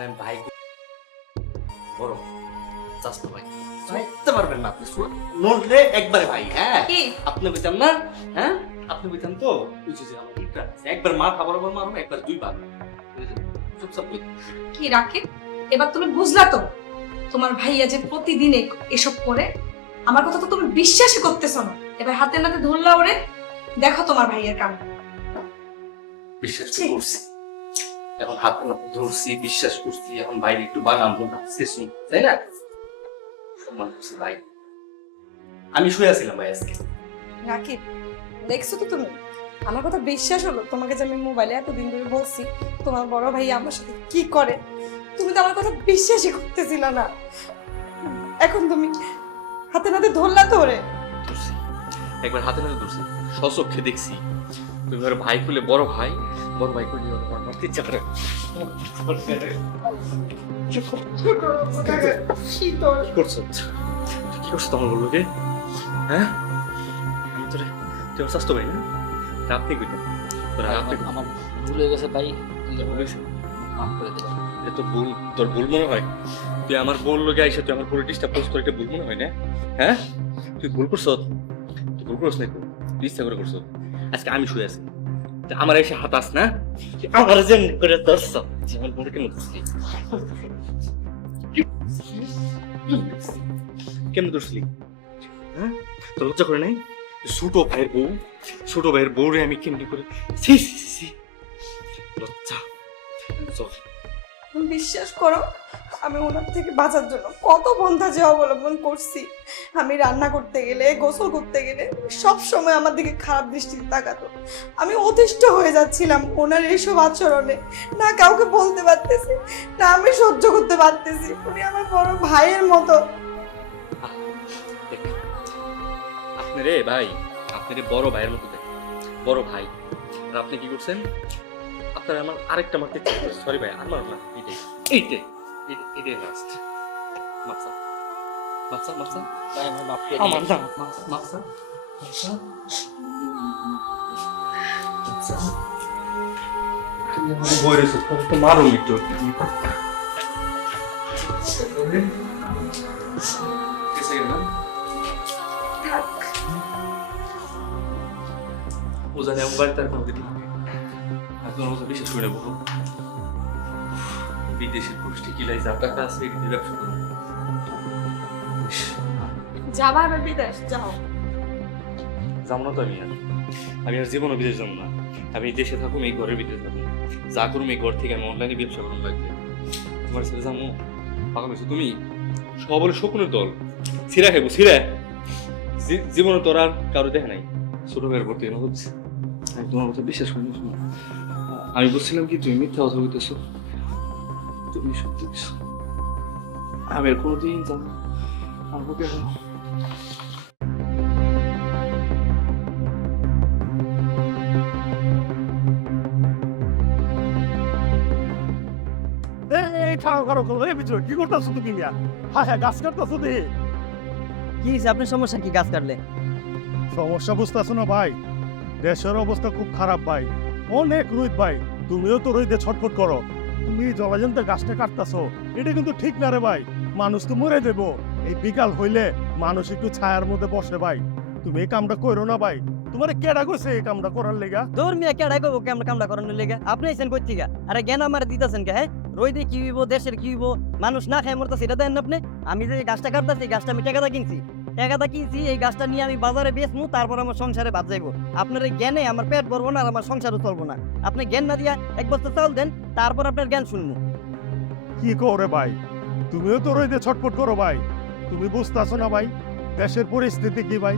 আমি ভাই বড় চাস্তো ভাই বুঝতে পারবেন না আপনি নড়লে একবারে ভাই। হ্যাঁ কি? আপনি বুঝতাম না, হ্যাঁ আপনি বুঝতাম তো বুঝছি আমার ইটা একবার মাথা বরাবর মারবো, একবার দুইবার চুপচাপ কি রাখে এবার তুমি বুঝলা তো তোমার ভাইয়া যে প্রতিদিন এসব করে? আমার কথা তো তুমি বিশ্বাসই করতেছো না। এবার হাতে নাতে ধরলা ওরে, দেখো তোমার ভাইয়ের কাম। বিশ্বাস তো করছি, এখন হাতে না ধরছি, বিশ্বাস করছি, এখন বাইরে একটু বানাবো না শেষ নেই, তাই না? সম্মান করছি ভাই। আমি শুয়ে আছিলাম ভাই আজকে। রাকিব, দেখছো তো তুমি আমার কথা বিশ্বাস হলো? তোমাকে যে আমি মোবাইলে এতদিন ধরে বলছি তোমার বড় ভাই আমার সাথে কি করে, তুমি তো আমার কথা বিশ্বাসই করতেছিল না। এখন তুমি হাতে নাতে ধরলা তো ওরে। ধরছি, একবার হাতে নাতে ধরছি, সচক্ষে দেখছি তুমি ওর ভাই খুলে বড় ভাই খুলে আমার মারতে ইচ্ছা করে। কি করছো? কি করছো তোমার বললো কে? হ্যাঁ আমি তোরে তোর স্বাস্থ্য ভাই না, আপনি কইতেন তোরা আপনি আমার ভুল হয়ে গেছে ভাই, বলেছেন মাফ করে দেবেন। তোর ভুল মনে হয়? তুই আমার বল লোকে আইসা তুই আমার পলিটিক্সটা পোস্ট করে একটা ভুল মনে হয় না? হ্যাঁ তুই ভুল করছ, তুই ভুল করছ না, তুই ইচ্ছা করে করছ। আজকে আমি শুয়ে আছি, আমার এসে হাতাস না, আমার যেন করে ধরছ, আমার বোনকে কেন ধরছিলি? কেন ধরছিলি? হ্যাঁ তোর লজ্জা করে নাই? ছোট ভাইয়ের বউরে আমি কেমনি করে লজ্জা। চল বিশ্বাস করো, আমি ওনার থেকে বাঁচার জন্য কত পন্থা যে অবলম্বন করছি। আমি রান্না করতে গেলে, গোসল করতে গেলে সব সময় আমার দিকে খারাপ দৃষ্টিতে তাকাতো। আমি অতিষ্ঠ হয়ে যাচ্ছিলাম ওনার এইসব আচরণে। না কাউকে বলতে পারতেছি, না আমি সহ্য করতে পারতেছি। উনি আমার বড় ভাইয়ের মতো। আপনারে ভাই, আপনারে বড় ভাইয়ের মতো দেখেন, বড় ভাই। আর আপনি কি করছেন? আপনার আমার আরেকটা মারতে সরি ভাই, আমার না, এইটাই লাস্ট। মাপসা মাপসা মাপসা ভাই আমার মাফ করে আমার দিবেন। না, মাপসা মাপসা বই রেছো তো মারো একটু। ও জানে মোবাইল তার কোনো দিন তোমার মতো বিশেষ করে বলো, বিদেশের গোষ্ঠী কিলাই যা টাকা আছে এগুলি ব্যবসা করো। যাবা এবার বিদেশ যাও। যাবো না তো আমি আর জীবনও বিদেশ যাবো না। আমি এই দেশে থাকুম, এই ঘরের ভিতরে থাকুম, যা করুম এই ঘর থেকে আমি অনলাইনে ব্যবসা করুন লাগবে। তোমার ছেলে যাবো পাকা পেয়েছো তুমি, সব বলে শকুনের দল, ছিঁড়া খাইবো ছিঁড়া। জীবনে তোর আর কারো দেখে নাই, ছোট ভাইয়ের ভর্তি হচ্ছে। আমি তোমার কথা বিশ্বাস করি না। আমি বলছিলাম কি তুমি মিথ্যা কথা বলতেছো, তুমি সত্যি বলছো। আমি আর কোনোদিন যাবো আমাকে কি করতেছো তুমি? হ্যাঁ গাছ কাটতেছো দেখি। কি আপনার সমস্যা কি গাছ কাটলে? সমস্যা বুঝতেছো না ভাই, দেশের অবস্থা খুব খারাপ ভাই, অনেক রোদ ভাই। তুমিও তো রোদে ছটফট করো, তুমি জলাজন্ত গাছটা কাটতেছো, এটা কিন্তু ঠিক না রে ভাই। মানুষ তো মরে দেবো। এই বিকাল হইলে মানুষ একটু ছায়ার মধ্যে বসে ভাই। তুমি এই কামটা করো না ভাই। তোমার কেডা কইছে এই কামটা করার লেগা? ধর্মিয়া কেডাই কইবো কে আমরা কামটা করানোর লেগে? আপনি আইছেন কই থেকে? আরে জ্ঞান আমার দিতেছেন কে? হ্যাঁ রোদে কি হইব, দেশের কি হইব, মানুষ না খায় মরতা সেটা দেন না আপনি। আমি যে গাছটা কাটতেছি, গাছটা আমি টাকাটা কিনছি, এই গাছটা নিয়ে আমি বাজারে বেচমু, তারপর আমার সংসারে বাদ যাইবো। আপনার এই জ্ঞানে আমার পেট ভরবো না আর আমার সংসারও চলবো না। আপনি জ্ঞান না দিয়া এক বস্তা চাউল দেন, তারপর আপনার জ্ঞান শুনবো। কি করে ভাই? তুমিও তো রোদে ছটফট করো ভাই, তুমি বুঝতেছো না ভাই দেশের পরিস্থিতি কি ভাই?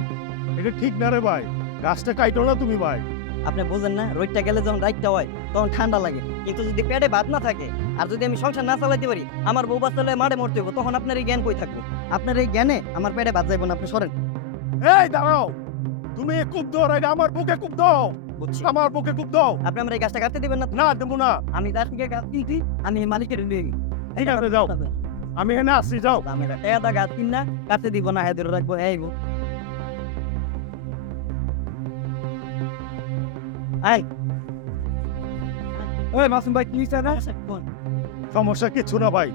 এটা ঠিক না রে ভাই, গাছটা কাইটো না তুমি ভাই। আপনি বোঝেন না, রোদটা গেলে যখন রাইটটা হয় তখন ঠান্ডা লাগে, কিন্তু যদি পেটে ভাত না থাকে আর যদি আমি সংসার না চালাইতে পারি, আমার বউ বাচ্চালে মাঠে মরতে হবো, তখন আপনার এই জ্ঞান কই থাকবো? আপনার এই জ্ঞানে আমার পেটে ভাত যাইবো না। আপনি সরেন। এই দাঁড়াও, তুমি কূপ দাও, আমার বুকে কূপ দাও, বুঝছি, আমার বুকে কূপ দাও। আপনি আমার এই গাছটা কাটতে দিবেন না? না দেবো না। আমি তার থেকে গাছ কিনছি, আমি মালিকের ঠিক আছে যাও, আমি এখানে আসছি, যাও। আমি এটা গাছ কিন না কাটতে দিব না, হ্যাঁ ধরে রাখবো। আইব আই এই মাসুম ভাই কি চাই না? সমস্যা কিছু না ভাই,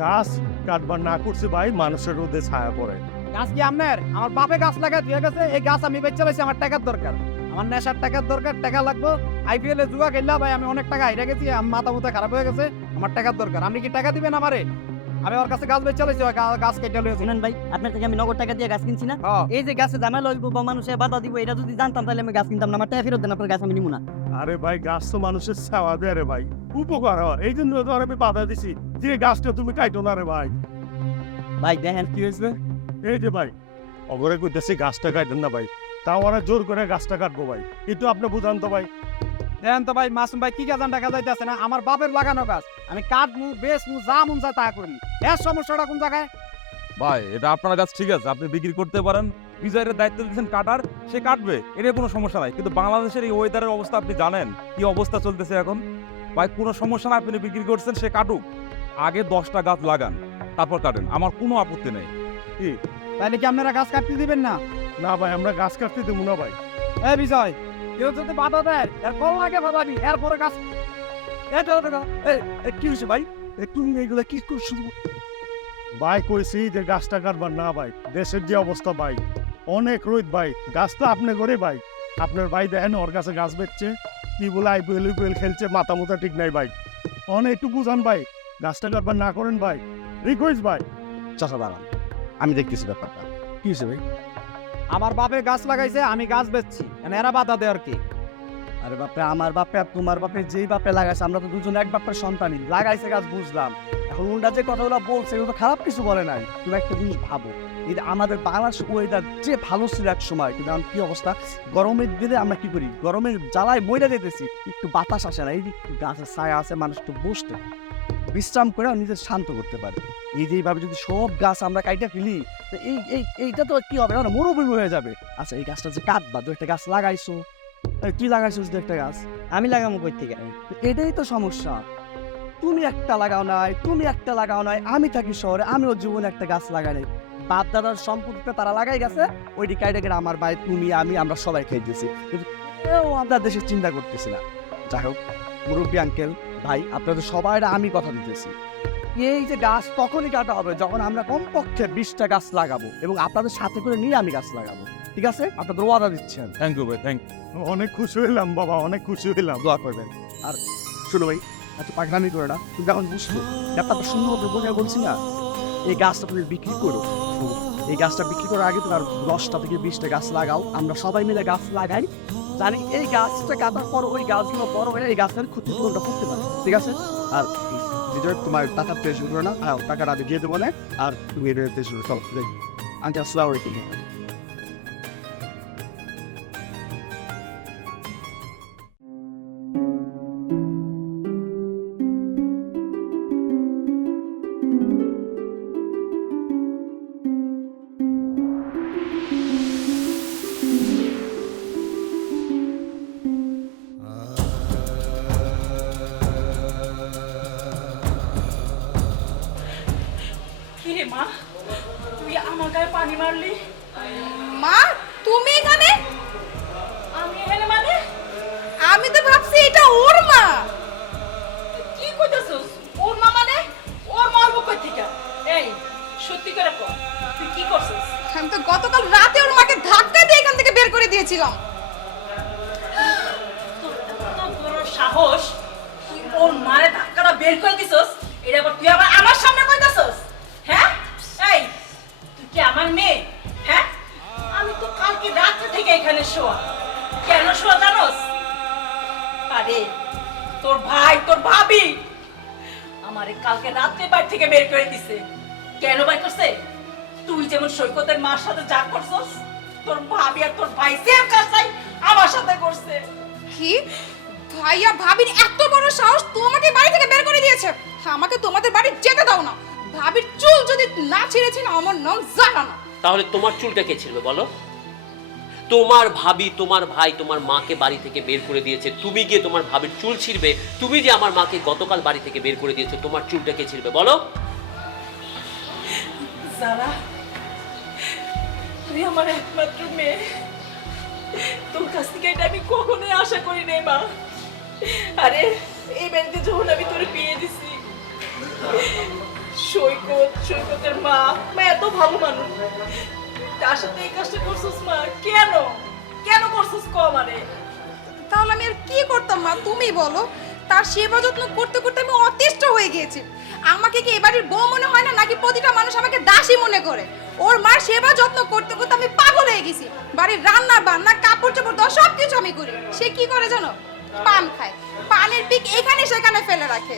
গাছ কাটবার না করছে ভাই, মানুষের রোদে ছায়া পড়ে। গাছ কি আপনার? আমার বাপে গাছ লাগায় দিয়ে গেছে, এই গাছ আমি বেচে লাইছি, আমার টাকার দরকার, আমার নেশার টাকার দরকার, টাকা লাগবে। আইপিএল এ জুয়া খেললা ভাই, আমি অনেক টাকা হাইরা গেছি, আমার মাথা মুথা খারাপ হয়ে গেছে, আমার টাকার দরকার। আপনি কি টাকা দিবেন আমারে? আমি ওর কাছে গাছ বেচে লাইছি, গাছ কেটে লইছি। শুনেন ভাই, আপনার থেকে আমি নগদ টাকা দিয়ে গাছ কিনছি না। এই যে গাছে ঝামেলা হইব বা মানুষে বাধা দিব, এটা যদি জানতাম তাহলে আমি গাছ কিনতাম না। আমার টাকা ফেরত দেন, আপনার গাছ আমি নিব না। আরে ভাই, গাছ তো মানুষের ছায়া দেয় রে ভাই, উপকার হয়, এই জন্য তো আর আমি বাধা দিছি যে গাছটা তুমি কাটো না রে ভাই। ভাই দেখেন কি হয়েছে? এই যে ভাই, অগরে কইতেছি গাছটা কাটেন না ভাই, তাও ওরা জোর করে গাছটা কাটবো ভাই, কিন্তু আপনি বুঝান তো ভাই। দেন তো ভাই, মাসুম ভাই কি গাছান টাকা যাইতেছে না, আমার বাপের লাগানো গাছ, আমি কাটমু বেচমু যা মন চায় তা করবি। এর সমস্যাটা কোন জায়গায়? ভাই এটা আপনার গাছ ঠিক আছে, আপনি বিক্রি করতে পারেন, বিজয়ের দায়িত্ব দিচ্ছেন কাটার, সে কাটবে, এটা কোনো সমস্যা নাই। কিন্তু বাংলাদেশের এই ওয়েদারের অবস্থা আপনি জানেন কি অবস্থা চলতেছে এখন। ভাই কোনো সমস্যা না, আপনি বিক্রি করছেন, সে কাটুক, আগে 10টা গাছ লাগান তারপর কাটেন, আমার কোনো আপত্তি নেই। কি তাহলে কি আপনারা গাছ কাটতে দিবেন না? না ভাই, আমরা গাছ কাটতে দেবো না ভাই। এ বিজয়, কেউ যদি বাধা দেয় এর কল লাগে বাধাবি, এরপরে গাছ কি হয়েছে ভাই? তুমি এইগুলা কি করছো ভাই? কইছি যে গাছটা কাটবার না ভাই, দেশের যে অবস্থা ভাই, অনেক রোদ ভাই, গাছ তো আপনি করে ভাই, আপনার ভাই দেখেন ওর কাছে গাছ বেচছে, কি বলে আইপিএল খেলছে, মাথা মুথা ঠিক নাই ভাই, অনেক একটু বুঝান ভাই, গাছটা কাটবার না করেন ভাই, রিকোয়েস্ট ভাই। চাচা দাঁড়ান, আমি দেখতেছি ব্যাপারটা। কি হয়েছে ভাই? আমার বাপে গাছ লাগাইছে, আমি গাছ বেচছি, এরা বাধা দেওয়ার কি? আরে বাপে, আমার বাপে আর তোমার বাপে যেই বাপে লাগাইছে, আমরা তো দুজন এক বাপের সন্তানই। লাগাইছে গাছ বুঝলাম, এখন উল্টা যে কথাগুলো বলছে এগুলো তো খারাপ কিছু বলে নাই। তুমি একটা জিনিস ভাবো, এই যে আমাদের বাংলাদেশ ওয়েদার যে ভালো ছিল এক সময়, কিন্তু এখন কি অবস্থা? গরমের দিনে আমরা কি করি, গরমের জ্বালায় মইরা যেতেছি, একটু বাতাস আসে না, এই যে একটু গাছের ছায়া আছে, মানুষ একটু বসতে বিশ্রাম করে নিজের শান্ত করতে পারে। এই যে এইভাবে যদি সব গাছ আমরা কাইটা ফেলি, তো এইটা তো কি হবে, মরুভূমি হয়ে যাবে। আচ্ছা এই গাছটা যে কাটবা, দু একটা গাছ লাগাইছো, তুই লাগাইছিস দু একটা গাছ, আমি লাগাবো কই থেকে? এটাই তো সমস্যা, তুমি একটা লাগাও নাই, তুমি একটা লাগাও নাই, আমি থাকি শহরে, আমিও জীবনে একটা গাছ লাগাই নাই। বাপ দাদার সম্পত্তিতে তারা লাগাই গেছে, ওইটি কাইটা করে আমার ভাই, তুমি, আমি, আমরা সবাই খাইতেছি, কিন্তু কেউ আমরা দেশের চিন্তা করতেছি না। যাই হোক, মুরব্বী আঙ্কেল ভাই, আপনাদের সবাই আমি কথা দিতেছি, এই যে গাছ তখনই কাটা হবে যখন আমরা কমপক্ষে 20টা গাছ লাগাবো, এবং আপনাদের সাথে করে নিয়ে আমি গাছ লাগাবো, ঠিক আছে? আপনাদের ওয়াদা দিচ্ছেন। থ্যাংক ইউ ভাই, থ্যাংক অনেক খুশি হইলাম বাবা, অনেক খুশি হইলাম। দোয়া করবেন। আর শুনো ভাই, এত পাগলামি করে না, তুমি এখন বুঝছো ব্যাপারটা সুন্দরভাবে বোঝা বলছি না। এই গাছটা তুমি বিক্রি করো, এই গাছটা বিক্রি করার আগে তুমি আর 10টা থেকে 20টা গাছ লাগাও, আমরা সবাই মিলে গাছ লাগাই, জানি এই গাছটা কাটার পর ওই গাছগুলো বড় হয়ে এই গাছের ক্ষতিপূরণটা করতে পারে, ঠিক আছে? আর বিজয়, তোমার টাকা পেয়ে শুরু করো না, টাকাটা আমি দিয়ে দেবো না, আর তুমি এটা শুরু করো। আঙ্কেল আসসালামু আলাইকুম। কিরে মা, তুই আমার গায়ে পানি মারলি? মা, তুমি এখানে? আমি এখানে মানে? আমি তো ভাবছি এটা ওর মা। কি কইতাছস? ওর মা মানে? ওর মারবো কই থেকে? এই সত্যি করে কর, তুই কি করছিস? আমি তো গতকাল রাতে ওর মাকে ধাক্কা দিয়ে এখান থেকে বের করে দিয়েছিলাম। তোর এত বড় সাহস, তুই ওর মারে ধাক্কাটা বের করে দিছস, এটা আবার তুই আবার আমার সামনে কইতাছস? হ্যাঁ? এই তুই কি আমার মেয়ে? হ্যাঁ? আমি তো কালকে রাত্রে থেকে এখানে শোয়া। কেন শোয়া জানোস? আরে তোর ভাই, তোর ভাবি আমারে কালকে রাত্রে বাড়ি থেকে বের করে দিছে। কেন বাই করছে? তুই যেমন সৈকতের মার সাথে যা করছস, তোর ভাবি আর তোর ভাই সেম কাজটাই আমার সাথে করছে। কি? ভাইয়া ভাবির এত বড় সাহস, তোমাকে বাড়ি থেকে বের করে দিয়েছে? আমাকে তোমাদের বাড়ি যেতে দাও না। ভাবির চুল যদি না ছিঁড়েছে না, আমার নাম জানা না। তাহলে তোমার চুলটা কে ছিঁড়বে বলো? তোমার ভাবি, তোমার ভাই, তোমার মাকে বাড়ি থেকে বের করে দিয়েছে, তুমি গিয়ে তোমার ভাবির চুল ছিঁড়বে? তুমি যে আমার মাকে গতকাল বাড়ি থেকে বের করে দিয়েছো, তোমার চুলটা কে ছিঁড়বে বলো? যারা, তুই আমার একমাত্র মেয়ে, তোর কাছ থেকে এটা আমি কখনোই আশা করি নাই মা। আরে এই বাড়িতে যখন আমি তোর বিয়ে দিছি, সৈকতের মা মা এত ভালো মানুষ, তার সাথে এই কাজটা করছিস মা? কেন কেন করছিস ক আমারে? তাহলে আমি আর কি করতাম মা, তুমি বলো। তার সেবা যত্ন করতে করতে আমি অতিষ্ঠ হয়ে গিয়েছি। আমাকে কি এবারের বউ মনে হয় না, নাকি প্রতিটা মানুষ আমাকে দাসী মনে করে? ওর মার সেবা যত্ন করতে করতে আমি পাগল হয়ে গেছি। বাড়ির রান্না বান্না কাপড় চোপড় দেওয়া সব কিছু আমি করি। সে কি করে জানো? পান খায়, পানের পিক এখানে সেখানে ফেলে রাখে।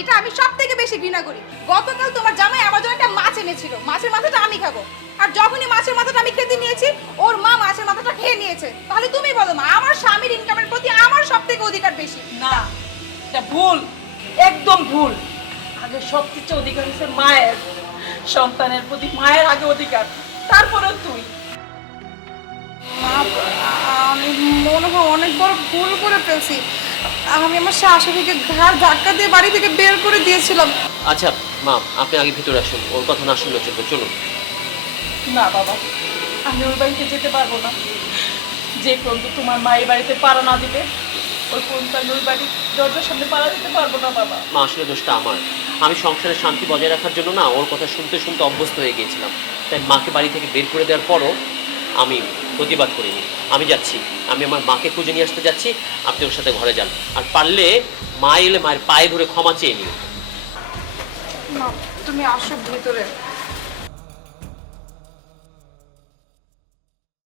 এটা আমি সব থেকে বেশি ঘৃণা করি। গতকাল তোমার জামাই আমার জন্য একটা মাছ এনেছিল, মাছের মাথাটা আমি খাবো, আর যখনই মাছের মাথাটা আমি খেতে নিয়েছি ওর মা মাছের মাথাটা খেয়ে নিয়েছে। তাহলে তুমি বলো মা, আমার স্বামীর ইনকামের প্রতি আমার সব থেকে অধিকার বেশি? না, এটা ভুল, একদম ভুল। আগে সবকিছু অধিকার হচ্ছে মায়ের, সন্তানের প্রতি মায়ের আগে অধিকার, তারপরে তুই। আমি মনে হয় অনেক বড় ভুল করে ফেলছি। আমি আমার শাশুড়িকে ঘাড় ধাক্কা দিয়ে বাড়ি থেকে বের করে দিয়েছিলাম। আচ্ছা মা, আপনি আগে ভিতরে আসুন, ওর কথা না শুনলে চলবে, চলুন। না বাবা, আমি ওই বাড়িতে যেতে পারবো না। যে পর্যন্ত তোমার মায়ের বাড়িতে পাড়া না দিবে ওই পর্যন্ত আমি ওই বাড়ির দরজার সামনে পাড়া দিতে পারবো না বাবা। মা আসলে দোষটা আমার। আমি সংসারের শান্তি বজায় রাখার জন্য না ওর কথা শুনতে শুনতে অভ্যস্ত হয়ে গিয়েছিলাম। তাই মাকে বাড়ি থেকে বের করে দেওয়ার পরও আমি প্রতিবাদ করিনি। আমি যাচ্ছি, আমি আমার মাকে খুঁজে নিয়ে আসতে যাচ্ছি। আপনি ওর সাথে ঘরে যান, আর পারলে মা এলে মায়ের পায়ে ধরে ক্ষমা চেয়ে নিও। মা তুমি আসো ভিতরে।